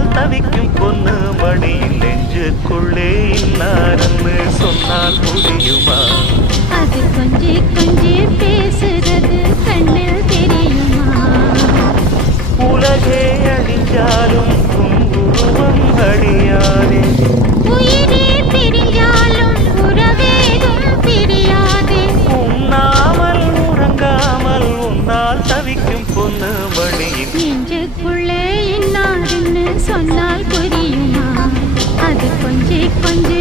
சொன்னால் தவிக்கும் பொண்ணு மணியில் நெஞ்சுக்குள்ளே இன்னாருன்னு சொன்னால் முடியுமா? அது கொஞ்சே கொஞ்சே பேசுறது கண்ணில் தெரியுமா? உலகே அழிஞ்சாலும் உருவம் அழியாதே. உயிரே தெரிஞ்சாலும் உறவேதும் பிரியாதே. உண்ணாமல் உறங்காமல் உன்னால் தவிக்கும் பொண்ணு மணியில் நெஞ்சுக்குள்ளே சொன்னால் புரியுமா? அது கொஞ்சே கொஞ்சே